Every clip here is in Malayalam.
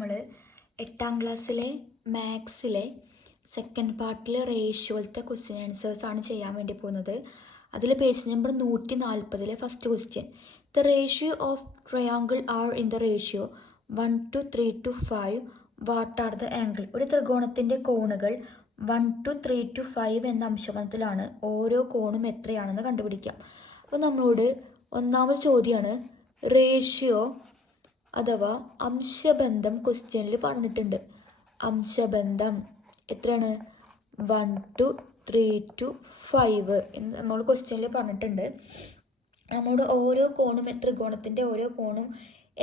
നമ്മൾ 8ാം ക്ലാസ്സിലെ മാത്സിലെ സെക്കൻഡ് പാർട്ടിൽ റേഷ്യോലത്തെ ക്വസ്റ്റ്യൻ ആൻസേഴ്സ് ആണ് ചെയ്യാൻ വേണ്ടി പോകുന്നത്. അതിൽ page number 140 first question. The ratio of triangle are in the ratio 1 to 3 to 5. What are the angle? ഒരു ത്രികോണത്തിൻ്റെ കോണുകൾ 1 to 3 to 5 എന്ന അംശബന്ധത്തിലാണ്. ഓരോ കോണും എത്രയാണെന്ന് കണ്ടുപിടിക്കാം. അപ്പോൾ നമ്മളോട് ഒന്നാമത് ചോദ്യമാണ് റേഷ്യോ അഥവാ അംശബന്ധം ക്വസ്റ്റ്യനിൽ പറഞ്ഞിട്ടുണ്ട്. അംശബന്ധം എത്രയാണ്? 1 to 3 to 5 എന്ന് നമ്മൾ ക്വസ്റ്റ്യനിൽ പറഞ്ഞിട്ടുണ്ട്. നമ്മളോട് ഓരോ കോണും ത്രികോണത്തിൻ്റെ ഓരോ കോണും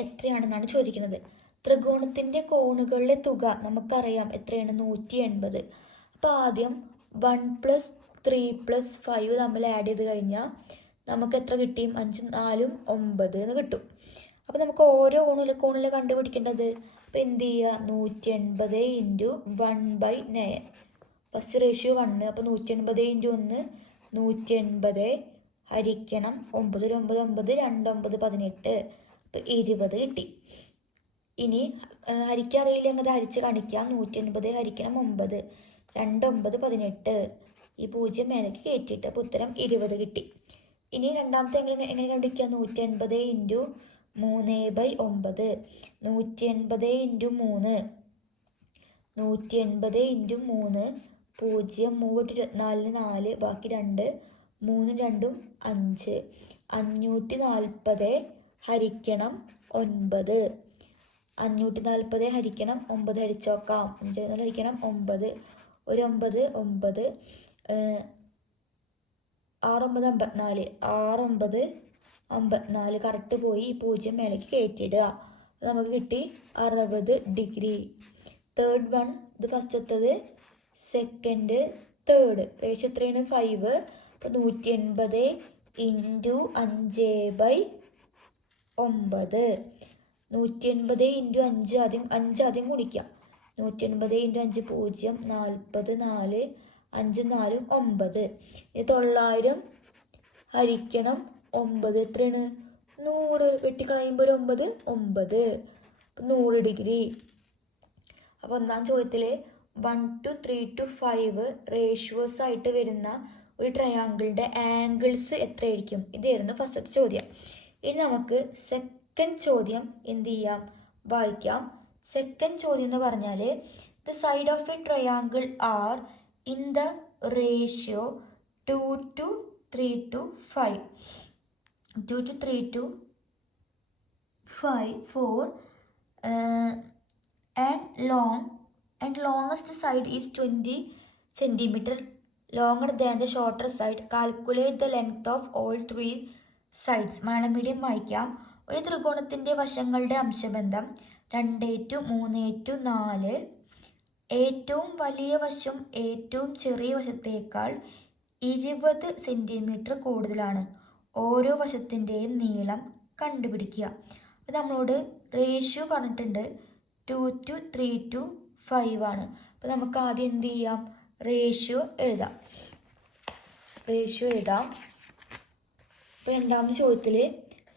എത്രയാണെന്നാണ് ചോദിക്കുന്നത്. ത്രികോണത്തിൻ്റെ കോണുകളുടെ തുക നമുക്കറിയാം എത്രയാണ്? 180. അപ്പോൾ ആദ്യം 1 + 3 + 5 നമ്മൾ ആഡ് ചെയ്ത് കഴിഞ്ഞാൽ നമുക്ക് എത്ര കിട്ടിയും? 5 4 9 എന്ന് കിട്ടും. അപ്പോൾ നമുക്ക് ഓരോ കോണിൽ കണ്ടുപിടിക്കേണ്ടത്. അപ്പോൾ എന്ത് ചെയ്യുക? 180 × 1/9. First ratio 1. അപ്പോൾ 180 × 1 180 ഹരിക്കണം 9. 9 9 2 9 18. അപ്പോൾ 20 കിട്ടി. ഇനി ഹരിക്കറിയില്ല എന്നത് ഹരിച്ച് കാണിക്കാം. 180 ഹരിക്കണം 9 2 9 18. ഈ 0 മേലേക്ക് കയറ്റിയിട്ട് അപ്പോൾ ഉത്തരം 20 കിട്ടി. ഇനി രണ്ടാമത്തെ എങ്ങനെ കണ്ടുപിടിക്കുക? 180 × 3/9. 180 × 3 180 × 3 0 3 24 4 ബാക്കി 2 3 2 5. 540 ഹരിക്കണം 9. 540 ഹരിക്കണം 9 ഹരിച്ച് നോക്കാം. 5 ഹരിക്കണം 9. ഒരു 9 9 6 9 54. 6 9 54 കറക്റ്റ് പോയി. ഈ 0 മേലേക്ക് കയറ്റിയിടുക. നമുക്ക് കിട്ടി 60 ഡിഗ്രി. തേർഡ് വൺ, ഇത് ഫസ്റ്റത്തത്. സെക്കൻഡ് തേർഡ് റേഷ്യോ എത്രയാണ്? 5. അപ്പോൾ 180 × 5/9. 180 × 5 ആദ്യം ഗുണിക്കാം. 180 × 5 0 40 4 5 4 9. 900 ഹരിക്കണം 9 എത്രയാണ്? 100. വെട്ടിക്കളയുമ്പോൾ 9 9. 100 ഡിഗ്രി. അപ്പോൾ ഒന്നാം ചോദ്യത്തിൽ 1 to 3 to 5 റേഷ്യോസ് ആയിട്ട് വരുന്ന ഒരു ട്രയാങ്കിളിൻ്റെ ആംഗിൾസ് എത്രയായിരിക്കും? ഇതായിരുന്നു ഫസ്റ്റത്തെ ചോദ്യം. ഇനി നമുക്ക് സെക്കൻഡ് ചോദ്യം എന്ത് ചെയ്യാം? വായിക്കാം. സെക്കൻഡ് ചോദ്യം എന്ന് പറഞ്ഞാൽ the side of A triangle are in the ratio 2 to 3 to 5. 2 to 3 to 5 4 and longest side is 20 centimeter longer than the shorter side. Calculate the length of all 3 sides. Malayalam medium വായിക്കാം. ഒരു ത്രികോണത്തിൻ്റെ വശങ്ങളുടെ അംശബന്ധം 2:3:4. ഏറ്റവും വലിയ വശം ഏറ്റവും ചെറിയ വശത്തേക്കാൾ 20 സെൻറ്റിമീറ്റർ കൂടുതലാണ്. ഓരോ വശത്തിൻ്റെയും നീളം കണ്ടുപിടിക്കുക. അപ്പോൾ നമ്മളോട് റേഷ്യോ പറഞ്ഞിട്ടുണ്ട് 2 to 3 to 5 ആണ്. അപ്പോൾ നമുക്ക് ആദ്യം എന്ത് ചെയ്യാം? റേഷ്യോ എഴുതാം. അപ്പോൾ രണ്ടാമത്തെ ചോദ്യത്തിൽ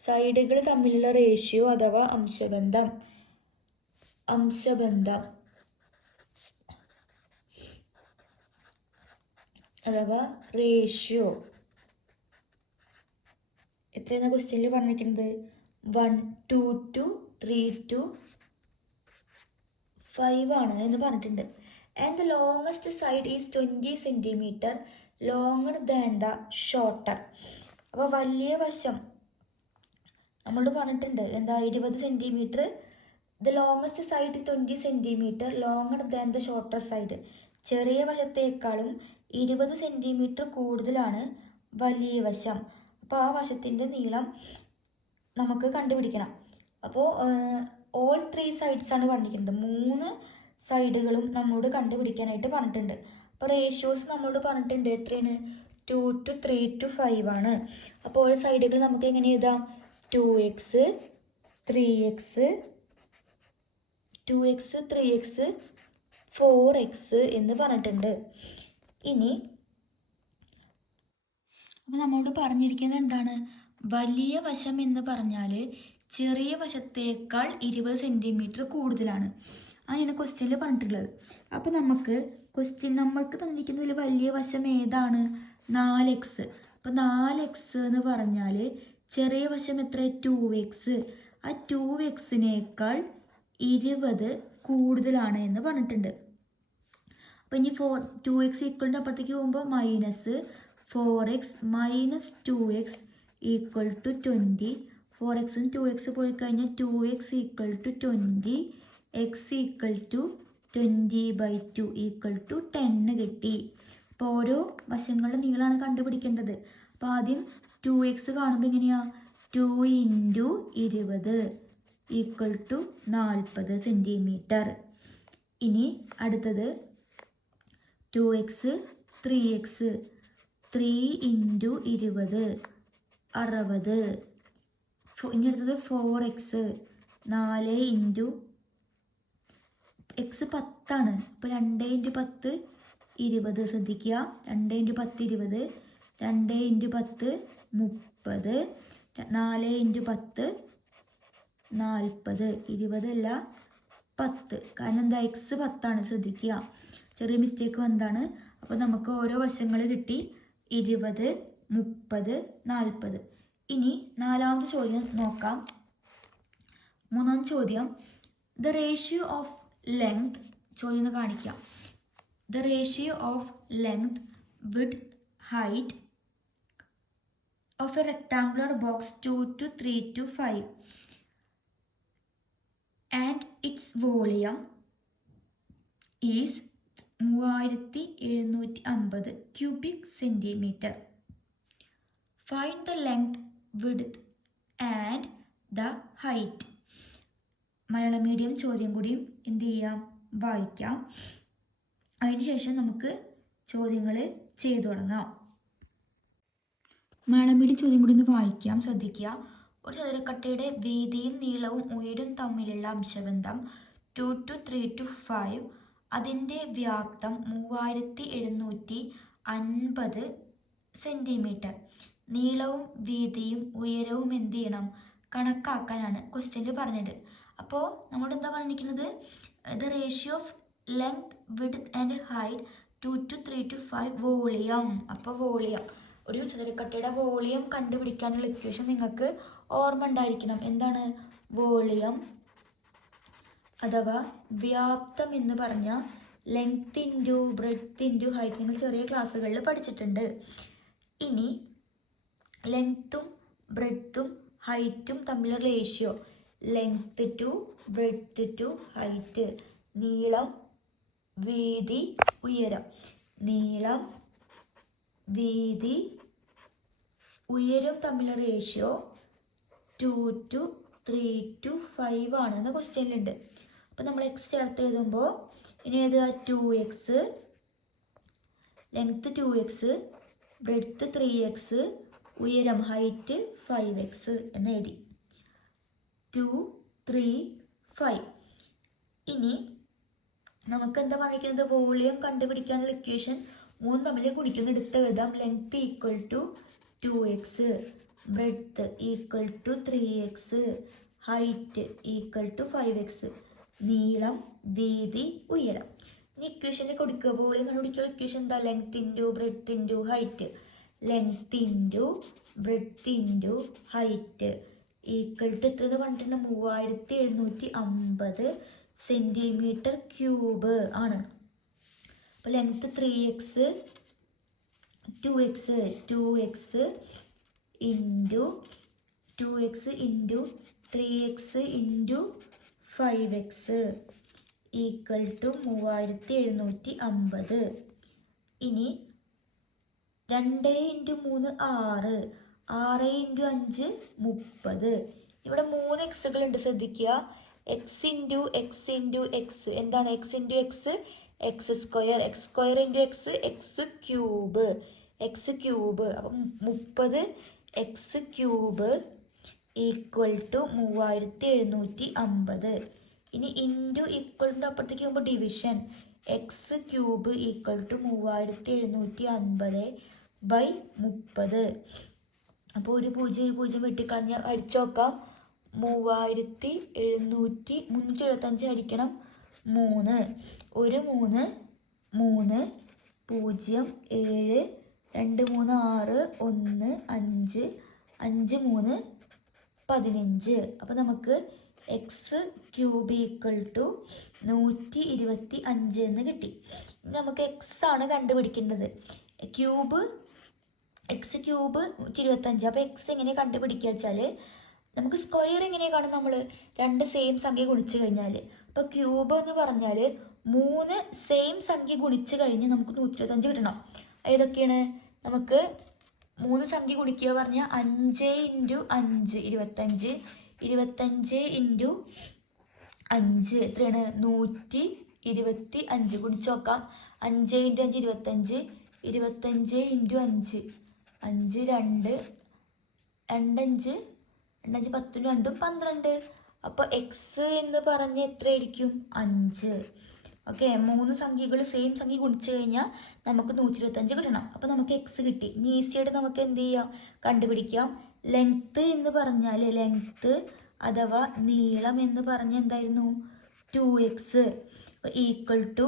സൈഡുകൾ തമ്മിലുള്ള റേഷ്യോ അഥവാ അംശബന്ധം അഥവാ റേഷ്യോ എത്രയെന്ന ക്വസ്റ്റ്യനിൽ പറഞ്ഞിരിക്കുന്നത്? 1 2 to 3 to 5 ആണ് എന്ന് പറഞ്ഞിട്ടുണ്ട്. And the longest side is 20 centimetre longer than the shorter. അപ്പോൾ വലിയ വശം നമ്മളോട് പറഞ്ഞിട്ടുണ്ട് എന്താ? 20 centimetre. The longest side 20 centimetre longer than the shorter side. ചെറിയ വശത്തേക്കാളും 20 സെൻറ്റിമീറ്റർ കൂടുതലാണ് വലിയ വശം. അപ്പോൾ ആ വശത്തിൻ്റെ നീളം നമുക്ക് കണ്ടുപിടിക്കണം. അപ്പോൾ ഓൾ 3 സൈഡ്സ് ആണ് പറഞ്ഞിരിക്കുന്നത്. 3 സൈഡുകളും നമ്മളോട് കണ്ടുപിടിക്കാനായിട്ട് പറഞ്ഞിട്ടുണ്ട്. അപ്പോൾ റേഷ്യോസ് നമ്മളോട് പറഞ്ഞിട്ടുണ്ട് എത്രയാണ്? 2 to 3 to 5 ആണ്. അപ്പോൾ ഓരോ സൈഡുകൾ നമുക്ക് എങ്ങനെ എഴുതാം? 2x 3x 3x 4x എന്ന് പറഞ്ഞിട്ടുണ്ട്. ഇനി അപ്പോൾ നമ്മളോട് പറഞ്ഞിരിക്കുന്നത് എന്താണ്? വലിയ വശം എന്ന് പറഞ്ഞാൽ ചെറിയ വശത്തേക്കാൾ 20 സെൻറ്റിമീറ്റർ കൂടുതലാണ്. അങ്ങനെയാണ് ക്വസ്റ്റ്യനിൽ പറഞ്ഞിട്ടുള്ളത്. അപ്പോൾ നമ്മൾക്ക് തന്നിരിക്കുന്നതിൽ വലിയ വശം ഏതാണ്? 4x. അപ്പോൾ 4x എന്ന് പറഞ്ഞാൽ ചെറിയ വശം എത്ര? 2x. ആ 2xനേക്കാൾ 20 കൂടുതലാണ് എന്ന് പറഞ്ഞിട്ടുണ്ട്. അപ്പോൾ ഇനി 2x ഈക്വലിൻ്റെ അപ്പുറത്തേക്ക് പോകുമ്പോൾ -4x - 2x = 20. 4xും 2x പോയി കഴിഞ്ഞാൽ 2x = 20, x = 20/2 = 10 കിട്ടി. അപ്പോൾ ഓരോ വശങ്ങളുടെ നീളമാണ് കണ്ടുപിടിക്കേണ്ടത്. അപ്പോൾ ആദ്യം 2x കാണുമ്പോൾ എങ്ങനെയാ? 2 × 20 = 40 സെൻറ്റിമീറ്റർ. ഇനി അടുത്തത് 2x 3x 3 × 20 60. ഇനി അടുത്തത് 4x 4 × x 10ആണ്. അപ്പോൾ 2 × 10 20. ശ്രദ്ധിക്കുക, 2 × 10 20, 2 × 10 30, 4 × 10 40. 20 അല്ല 10, കാരണം എന്താ? x 10ആണ്. ശ്രദ്ധിക്കുക, ചെറിയ മിസ്റ്റേക്ക് വന്നതാണ്. അപ്പോൾ നമുക്ക് ഓരോ വശങ്ങൾ കിട്ടി: 20, 30, 40. ഇനി നാലാമത്തെ ചോദ്യം നോക്കാം. മൂന്നാമത്തെ ചോദ്യം, ദ റേഷ്യോ ഓഫ് ലെങ്ത്. ചോദ്യം ഒന്ന് കാണിക്കാം. The ratio of length width height of A rectangular box 2-3-5 and its volume is 3750 cubic centimetre. Find the length, width and the height. Malayalam medium ചോദ്യം കൂടിയും എന്ത് ചെയ്യാം? വായിക്കാം. അതിനുശേഷം നമുക്ക് ചോദ്യങ്ങൾ ചെയ്തു തുടങ്ങാം. മലയാളം മീഡിയം ചോദ്യം കൂടി ഒന്ന് വായിക്കാം. ശ്രദ്ധിക്കുക. ഒരു ചതുരക്കട്ടയുടെ വീതിയും നീളവും ഉയരവും തമ്മിലുള്ള അംശബന്ധം 2-3-5. അതിൻ്റെ വ്യാപ്തം 3750 സെൻറ്റിമീറ്റർ. നീളവും വീതിയും ഉയരവും എന്ത് ചെയ്യണം? കണക്കാക്കാനാണ് ക്വസ്റ്റ്യനിൽ പറഞ്ഞത്. അപ്പോൾ നമ്മളോട് എന്താ പറഞ്ഞിരിക്കുന്നത്? The ratio of length, width and height 2-3-5 volume. അപ്പോൾ വോളിയം, ഒരു ചതുരക്കട്ടയുടെ വോളിയം കണ്ടുപിടിക്കാനുള്ള ഇക്വേഷൻ നിങ്ങൾക്ക് ഓർമ്മ ഉണ്ടായിരിക്കണം. എന്താണ് വോളിയം അഥവാ വ്യാപ്തം എന്ന് പറഞ്ഞാൽ length into breadth into height. നിങ്ങൾ ചെറിയ ക്ലാസ്സുകളിൽ പഠിച്ചിട്ടുണ്ട്. ഇനി ലെങ്ത്തും ബ്രെഡ്ത്തും ഹൈറ്റും തമ്മിലുള്ള ratio length to breadth to height. നീളം, വീതി, ഉയരം. നീളം, വീതി, ഉയരം തമ്മിലുള്ള റേഷ്യോ 2-3-5 ആണെന്ന് ക്വസ്റ്റ്യനിലുണ്ട്. അപ്പോൾ നമ്മൾ x ചേർത്ത് എഴുതുമ്പോൾ ഇനി എഴുതുക 2x, length 2x, breadth 3x, ഉയരം ഹൈറ്റ് 5x എന്ന് എഴുതി. 2, 3, 5. ഇനി നമുക്ക് എന്താ പറഞ്ഞിരിക്കുന്നത്? വോളിയം കണ്ടുപിടിക്കാനുള്ള ഇക്വേഷൻ 3 തമ്മിൽ കുടിക്കുന്ന എടുത്ത് എഴുതാം. Length = 2x, breadth = 3x, height = 5x. നീളം, വീതി, ഉയരം. ഇനി ഇക്വേഷനിൽ കൊടുക്കുക. വോളിയം കണ്ടുപിടിക്കുന്ന ഇക്വേഷൻ എന്താ? Length into breadth into height. Length into breadth into height equal to എത്ര എന്ന് പറഞ്ഞിട്ടുണ്ട്? 3750 സെൻറ്റിമീറ്റർ ക്യൂബ് ആണ്. അപ്പോൾ length 3x 2x into 2x into 3x into 5x equal to 3750. ഇനി 2 × 3 6, 6 × 5 30. ഇവിടെ 3 എക്സുകളുണ്ട്. ശ്രദ്ധിക്കുക. x into X into X. എന്താണ് x into X? X square. X square into X, X cube. X cube. അപ്പം 30 എക്സ് ക്യൂബ് ഈക്വൽ ടു 3750. ഇനി ഇൻറ്റു ഈക്വലിൻ്റെ അപ്പുറത്തേക്ക് പോകുമ്പോൾ division. X cube equal to 3750/30. അപ്പോൾ ഒരു 0 വെട്ടിക്കളഞ്ഞ് അടിച്ചു നോക്കാം. 375 ഹരിക്കണം 3, 1 3 3 0 7 2 3 6 1 5 5 3 15. അപ്പോൾ നമുക്ക് എക്സ് ക്യൂബ് ഈക്വൽ ടു 125 എന്ന് കിട്ടി. നമുക്ക് എക്സ് ആണ് കണ്ടുപിടിക്കേണ്ടത്. X cube 125. അപ്പോൾ എക്സ് എങ്ങനെ കണ്ടുപിടിക്കുക വെച്ചാൽ നമുക്ക് സ്ക്വയർ എങ്ങനെ കാണും, നമ്മൾ രണ്ട് സെയിം സംഖ്യ ഗുണിച്ച് കഴിഞ്ഞാൽ. അപ്പോൾ ക്യൂബ് എന്ന് പറഞ്ഞാൽ 3 സെയിം സംഖ്യ ഗുണിച്ച് കഴിഞ്ഞ് നമുക്ക് 125 കിട്ടണം. ഏതൊക്കെയാണ്? നമുക്ക് 3 സംഖ്യ ഗുണിക്കുക പറഞ്ഞാൽ 5 × 5 25, 25 × 5 എത്രയാണ്? 125. ഗുണിച്ച് നോക്കാം. 5 × 5 25, 25 × 5 5 2 2 5 5 10 2 12. അപ്പോൾ എക്സ് എന്ന് പറഞ്ഞ് എത്രയായിരിക്കും? 5. ഓക്കെ, 3 സംഖ്യകൾ സെയിം സംഖ്യ ഗുണിച്ച് കഴിഞ്ഞാൽ നമുക്ക് 125 കിട്ടണം. അപ്പോൾ നമുക്ക് എക്സ് കിട്ടി. ഇനി ഈസിയായിട്ട് നമുക്ക് എന്ത് ചെയ്യാം? കണ്ടുപിടിക്കാം. ലെങ്ത്ത് എന്ന് പറഞ്ഞാൽ ലെങ്ത്ത് അഥവാ നീളം എന്ന് പറഞ്ഞാൽ എന്തായിരുന്നു? 2x ഈക്വൽ ടു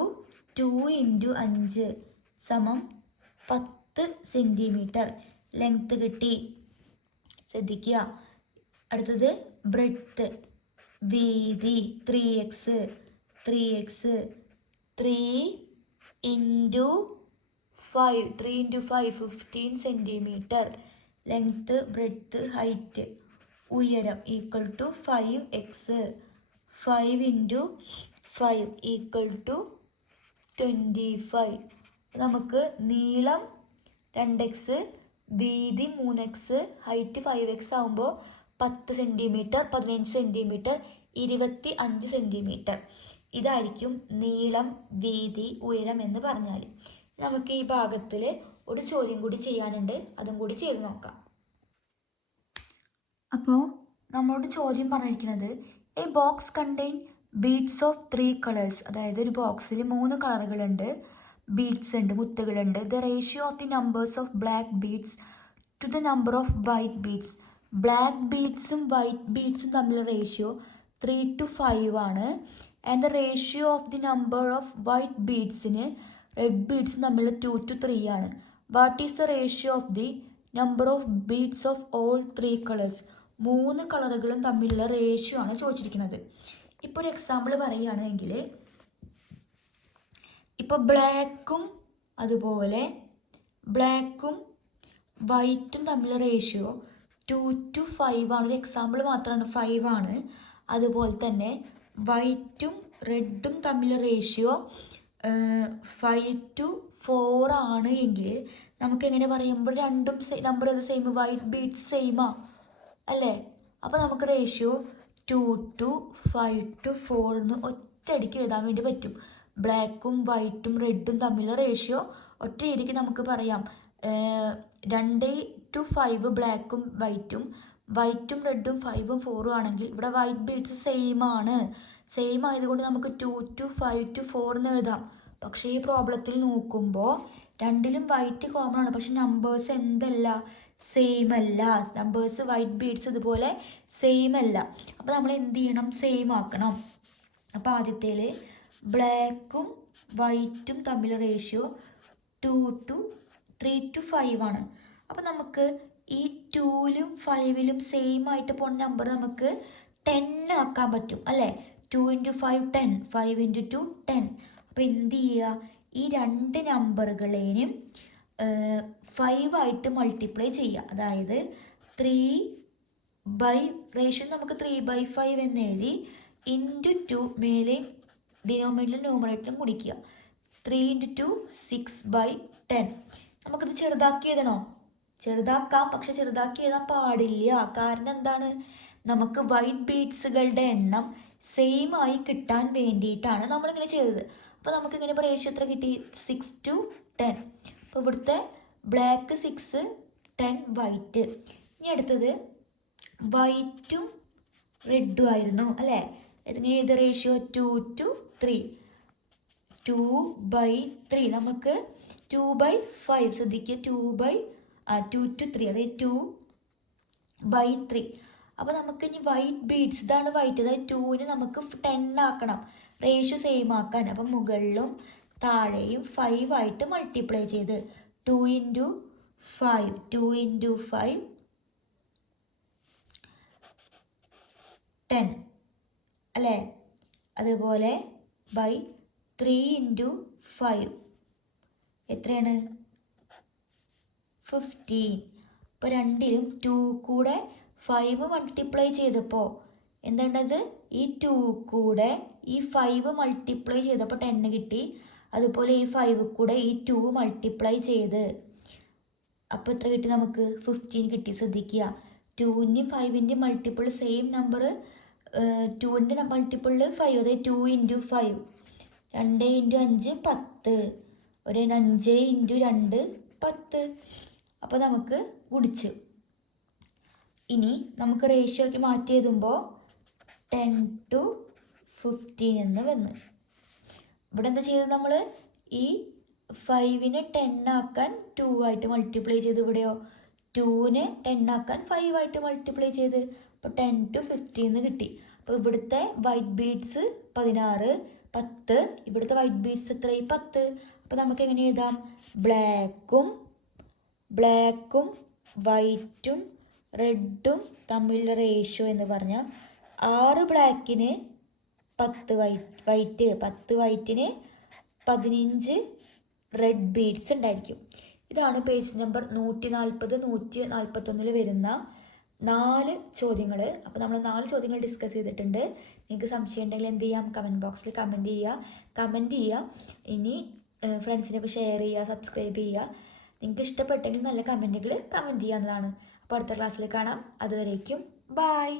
2 × 5 സമം 10 സെൻറ്റിമീറ്റർ ലെങ്ത്ത് കിട്ടി. ശ്രദ്ധിക്കുക. അടുത്തത് ബ്രെഡ്ത്ത് വീതി 3x 3 × 5 15 centimetre length breadth height ഉയരം equal to 5x 5 × 5 equal to 25. നമുക്ക് നീളം 2x വീതി 3x ഹൈറ്റ് 5x ആകുമ്പോൾ 10 സെൻറ്റിമീറ്റർ 15 സെൻറ്റിമീറ്റർ 25 സെൻറ്റിമീറ്റർ. ഇതായിരിക്കും നീളം വീതി ഉയരം എന്ന് പറഞ്ഞാൽ. നമുക്ക് ഈ ഭാഗത്തിൽ ഒരു ചോദ്യം കൂടി ചെയ്യാനുണ്ട്, അതും കൂടി ചെയ്ത് നോക്കാം. അപ്പോൾ നമ്മളോട് ചോദ്യം പറഞ്ഞിരിക്കുന്നത് a box contain beads of 3 colours. അതായത് ഒരു ബോക്സിൽ 3 കളറുകളുണ്ട്, ബീഡ്സ് ഉണ്ട്, മുത്തുകളുണ്ട്. The ratio of the numbers of black beads to the number of white beads. Black ബീഡ്സും വൈറ്റ് ബീഡ്സും തമ്മിലുള്ള റേഷ്യോ 3 to 5 ആണ്. And the ratio of the number of white ബീഡ്സിന് റെഡ് ബീഡ്സും തമ്മിൽ 2 to 3 ആണ്. What is the ratio of the number of beads of all 3 colours. 3 കളറുകളും തമ്മിലുള്ള റേഷ്യോ ആണ് ചോദിച്ചിരിക്കുന്നത്. ഇപ്പോൾ ഒരു എക്സാമ്പിൾ പറയുകയാണെങ്കിൽ, ഇപ്പോൾ ബ്ലാക്കും വൈറ്റും തമ്മിലുള്ള റേഷ്യോ 2 to 5 ആണ്. ഒരു എക്സാമ്പിൾ മാത്രമാണ്, 5 ആണ്. അതുപോലെ തന്നെ വൈറ്റും റെഡും തമ്മിലുള്ള റേഷ്യോ 5 to 4 ആണ് എങ്കിൽ നമുക്ക് എങ്ങനെ പറയുമ്പോൾ രണ്ടും നമ്പർ ഏത് സെയിം? വൈറ്റ് ബീഡ്സ് സെയിമാ അല്ലേ? അപ്പോൾ നമുക്ക് റേഷ്യോ 2 to 5 to 4 എന്ന് ഒറ്റയടിക്ക് എഴുതാൻ വേണ്ടി പറ്റും. ബ്ലാക്കും വൈറ്റും റെഡും തമ്മിലുള്ള റേഷ്യോ ഒറ്റ രീതിക്ക് നമുക്ക് പറയാം. 2 to 5 ബ്ലാക്കും വൈറ്റും റെഡും 5ഉം 4ഉം ആണെങ്കിൽ ഇവിടെ വൈറ്റ് ബീഡ്സ് സെയിം ആയതുകൊണ്ട് നമുക്ക് 2 to 5 to 4 എന്ന് എഴുതാം. പക്ഷേ ഈ പ്രോബ്ലത്തിൽ നോക്കുമ്പോൾ രണ്ടിലും വൈറ്റ് കോമൺ ആണ്, പക്ഷെ നമ്പേഴ്സ് എന്തല്ല? സെയിം അല്ല. നമ്പേഴ്സ് വൈറ്റ് ബീഡ്സ് ഇതുപോലെ സെയിം അല്ല. അപ്പോൾ നമ്മൾ എന്ത് ചെയ്യണം? സെയിം ആക്കണം. അപ്പോൾ ആദ്യത്തേൽ ബ്ലാക്കും വൈറ്റും തമ്മിലുള്ള റേഷ്യോ 2 to 3 to 5 ആണ്. അപ്പോൾ നമുക്ക് ഈ 2ലും 5ലും സെയിം ആയിട്ട് പോണ നമ്പർ നമുക്ക് 10 ആക്കാൻ പറ്റും അല്ലേ? 2 × 5 10, 5 × 2 10. അപ്പോൾ എന്ത് ചെയ്യുക? ഈ രണ്ട് നമ്പറുകളെയും 5 ആയിട്ട് മൾട്ടിപ്ലൈ ചെയ്യുക. അതായത് 3 റേഷ്യോ നമുക്ക് 3/5 എന്ന് എഴുതി ഇൻറ്റു 2 മേലെ ഡിനോമിനേറ്ററിലും ന്യൂമറേറ്ററിലും ഗുണിക്കുക. 3 × 2 6/10. നമുക്കിത് ചെറുതാക്കി എഴുതണോ? ചെറുതാക്കാം, പക്ഷെ ചെറുതാക്കി എഴുതാൻ പാടില്ല. കാരണം എന്താണ്? നമുക്ക് വൈറ്റ് ബീഡ്സുകളുടെ എണ്ണം സെയിം ആയി കിട്ടാൻ വേണ്ടിയിട്ടാണ് നമ്മളിങ്ങനെ ചെയ്തത്. അപ്പോൾ നമുക്കിങ്ങനെ ഇപ്പോൾ റേഷ്യോ എത്ര കിട്ടി? 6 to 10. അപ്പോൾ ഇവിടുത്തെ ബ്ലാക്ക് 6, 10 വൈറ്റ്. ഇനി അടുത്തത് വൈറ്റും റെഡും ആയിരുന്നു അല്ലേ? ഇതിങ്ങനെ ഇത് റേഷ്യോ 2 to 3. 2/3. നമുക്ക് 2/5 ശ്രദ്ധിക്കുക. 2 to 3 അതായത് 2/3. അപ്പോൾ നമുക്ക് ഇനി വൈറ്റ് ബീഡ്സ്, ഇതാണ് വൈറ്റ്, അതായത് 2ന് നമുക്ക് 10 ആക്കണം, റേഷ്യോ സെയിം ആക്കാൻ. അപ്പം മുകളിലും താഴെയും 5 ആയിട്ട് മൾട്ടിപ്ലൈ ചെയ്ത് 2 × 5 2 × 5 10 അല്ലേ. അതുപോലെ ബൈ 3 × 5 എത്രയാണ്? 15. അപ്പോൾ രണ്ടിലും 2 കൂടെ 5 മൾട്ടിപ്ലൈ ചെയ്തപ്പോൾ എന്താണ്ടത്, ഈ 2 കൂടെ ഈ 5 മൾട്ടിപ്ലൈ ചെയ്തപ്പോൾ 10 കിട്ടി. അതുപോലെ ഈ 5 കൂടെ ഈ 2 മൾട്ടിപ്ലൈ ചെയ്ത് അപ്പോൾ എത്ര കിട്ടി നമുക്ക്? 15 കിട്ടി. ശ്രദ്ധിക്കുക, 2ൻ്റെയും 5ൻ്റെയും മൾട്ടിപ്പിൾ സെയിം നമ്പർ, 2ൻ്റെ മൾട്ടിപ്പിളിൽ 5, അതായത് 2 × 5 2 × 5 10, ഒരു 5 × 2 10. അപ്പോൾ നമുക്ക് ഗുണിച്ച് ഇനി നമുക്ക് റേഷ്യോയ്ക്ക് മാറ്റി എഴുതുമ്പോൾ 10:15 എന്ന് വന്ന്. ഇവിടെ എന്താ ചെയ്തത്? നമ്മൾ ഈ 5നെ 10 ആക്കാൻ 2 ആയിട്ട് മൾട്ടിപ്ലൈ ചെയ്ത്, ഇവിടെയോ 2നെ 10 ആക്കാൻ 5 ആയിട്ട് മൾട്ടിപ്ലൈ ചെയ്ത്, അപ്പോൾ 10:15 കിട്ടി. അപ്പോൾ ഇവിടുത്തെ വൈറ്റ് ബീഡ്സ് 16, 10. ഇവിടുത്തെ വൈറ്റ് ബീഡ്സ് എത്രയായി? 10. അപ്പോൾ നമുക്ക് എങ്ങനെ എഴുതാം? ബ്ലാക്കും വൈറ്റും റെഡും തമ്മിലുള്ള റേഷ്യോ എന്ന് പറഞ്ഞാൽ 6 ബ്ലാക്കിന് 10 വൈറ്റ് 10 വൈറ്റിന് 15 റെഡ് ബീഡ്സ് ഉണ്ടായിരിക്കും. ഇതാണ് പേജ് നമ്പർ 140, 141 വരുന്ന 4 ചോദ്യങ്ങൾ. അപ്പോൾ നമ്മൾ 4 ചോദ്യങ്ങൾ ഡിസ്കസ് ചെയ്തിട്ടുണ്ട്. നിങ്ങൾക്ക് സംശയം ഉണ്ടെങ്കിൽ എന്ത് ചെയ്യാം? കമൻറ്റ് ബോക്സിൽ കമൻറ്റ് ചെയ്യുക. ഇനി ഫ്രണ്ട്സിനൊക്കെ ഷെയർ ചെയ്യുക, സബ്സ്ക്രൈബ് ചെയ്യുക. നിങ്ങൾക്ക് ഇഷ്ടപ്പെട്ടെങ്കിൽ നല്ല കമൻറ്റുകൾ കമൻറ്റ് ചെയ്യാവുന്നതാണ്. അപ്പോൾ അടുത്ത ക്ലാസ്സിൽ കാണാം. അതുവരേക്കും ബായ്.